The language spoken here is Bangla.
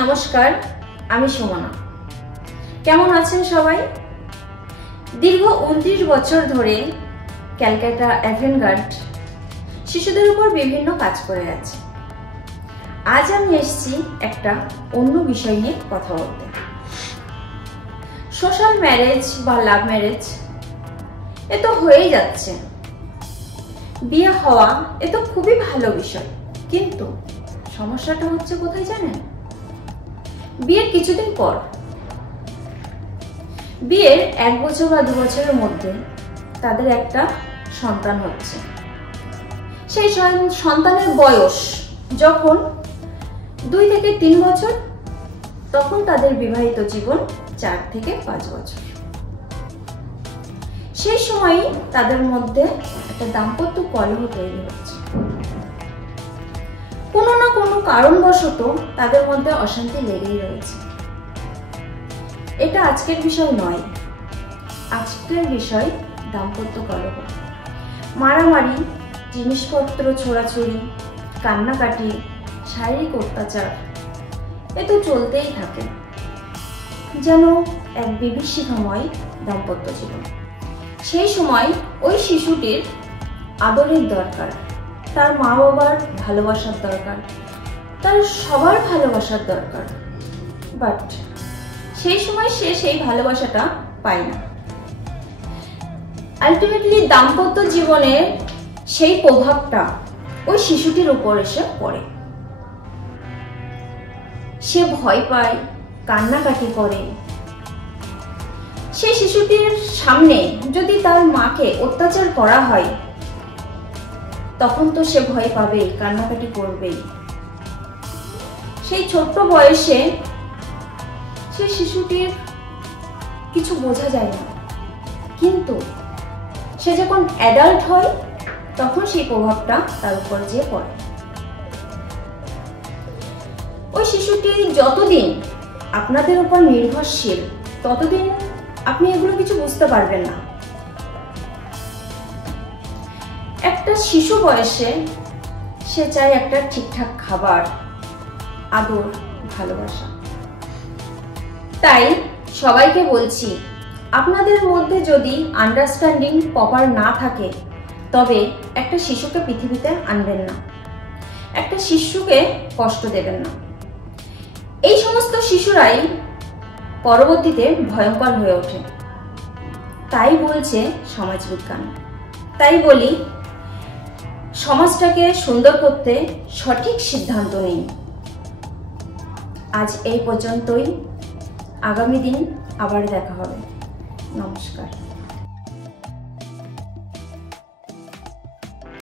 নমস্কার, আমি সুমনা। কেমন আছেন সবাই? দীর্ঘ 29 বছর ধরে ক্যালকাটা অ্যাভেনগার্ড শিশুদের উপর বিভিন্ন কাজ করে আছে। আজ আমি এসেছি একটা অন্য বিষয় নিয়ে কথা বলতে। সোশ্যাল ম্যারেজ বা লাভ ম্যারেজ এ তো হয়েই যাচ্ছে, বিয়ে হওয়া এ তো খুবই ভালো বিষয়, কিন্তু সমস্যাটা হচ্ছে কোথায় জানেন? বিয়ের কিছুদিন পর, বিয়ের 1 বছর বা 2 বছরের মধ্যে তাদের একটা সন্তান হচ্ছে। সেই সন্তানের বয়স যখন 2 থেকে 3 বছর, তখন তাদের বিবাহিত জীবন 4 থেকে 5 বছর। সেই সময়ই তাদের মধ্যে একটা দাম্পত্য কলহ তৈরি হচ্ছে। কোনো না কোনো কারণবশত তাদের মধ্যে অশান্তি লেগেই রয়েছে। এটা আজকের বিষয় নয়, আজকের বিষয় দাম্পত্য কলহ, মারামারি, জিনিসপত্র ছোড়াছুড়ি, কান্নাকাটি, শারীরিক অত্যাচার এ তো চলতেই থাকে, যেন এক বিভীষিকাময় দাম্পত্য জীবন। সেই সময় ওই শিশুটির আদরের দরকার, তার মা বাবার ভালোবাসার দরকার, তার সবার ভালোবাসার দরকার, বাট সেই সময় সে সেই ভালোবাসাটা পায় না। আলটিমেটলি দাম্পত্য জীবনের সেই প্রভাবটা ওই শিশুটির উপর এসে পড়ে। সে ভয় পায়, কান্নাকাটি করে। সেই শিশুটির সামনে যদি তার মাকে অত্যাচার করা হয়, তখন তো সে ভয় পাবেই, কান্নাকাটি করবেই। সেই ছোট্ট বয়সে সেই শিশুটির কিছু বোঝা যায় না, কিন্তু সে যখন অ্যাডাল্ট হয় তখন সেই প্রভাবটা তার উপর যেয়ে পড়ে। ওই শিশুটি যতদিন আপনাদের উপর নির্ভরশীল, ততদিন আপনি এগুলো কিছু বুঝতে পারবেন না। একটা শিশু বয়সে সে চায় একটা ঠিকঠাক খাবার, আদর, ভালোবাসা। তাই সবাইকে বলছি, আপনাদের মধ্যে যদি আন্ডারস্ট্যান্ডিং প্রপার না থাকে, তবে একটা শিশুকে পৃথিবীতে আনবেন না, একটা শিশুকে কষ্ট দেবেন না। এই সমস্ত শিশুরাই পরবর্তীতে ভয়ঙ্কর হয়ে ওঠে। তাই বলছে সমাজবিজ্ঞান। তাই বলি, সমাজটাকে সুন্দর করতে সঠিক সিদ্ধান্ত নিন। আজ এই পর্যন্তই, আগামী দিন আবার দেখা হবে। নমস্কার।